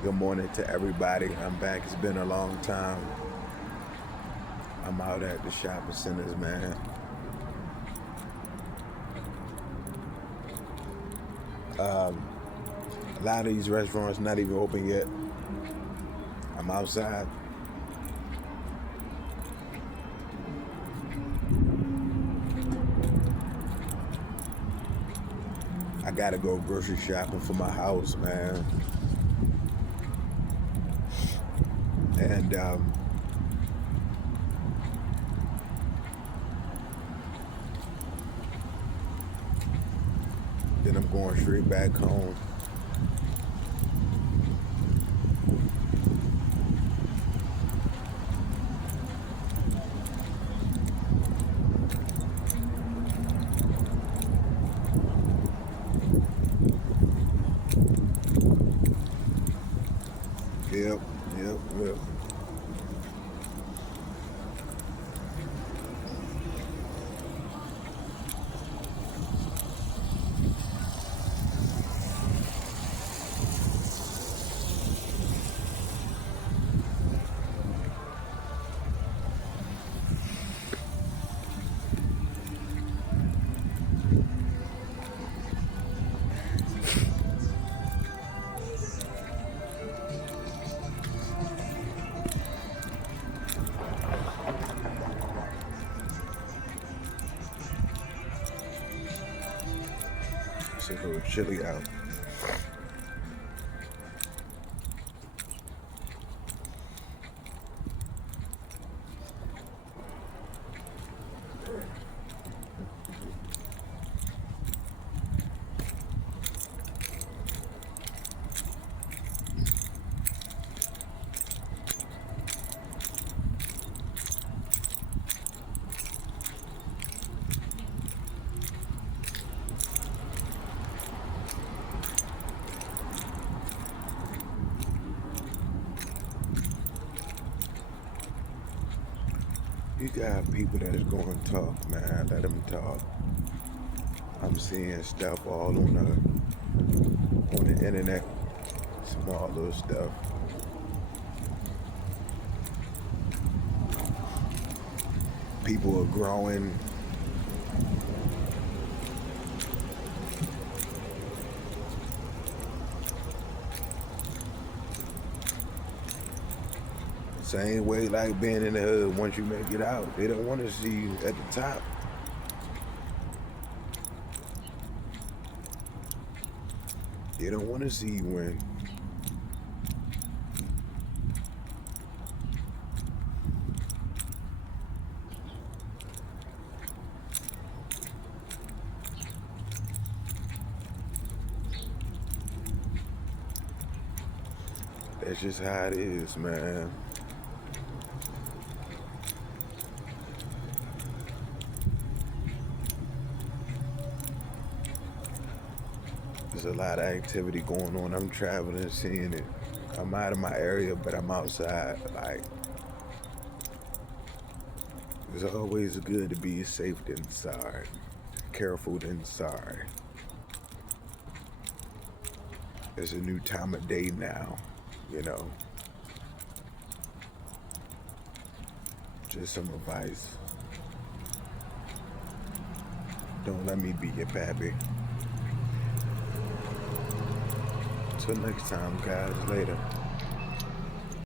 Good morning to everybody. I'm back. It's been a long time. I'm out at the shopping centers, man. A lot of these restaurants not even open yet. I'm outside. I gotta go grocery shopping for my house, man. And then I'm going straight back home. Yep. It's a little chilly out. You got people that is going to talk, man. Let them talk. I'm seeing stuff all on the internet, small little stuff. People are growing. Same way like being in the hood. Once you make it out, they don't want to see you at the top. They don't want to see you win. That's just how it is, man. There's a lot of activity going on. I'm traveling, seeing it. I'm out of my area, but I'm outside. Like, it's always good to be safe than sorry, careful than sorry. It's a new time of day now, you know. Just some advice. Don't let me be your baby. Till next time, guys. Later.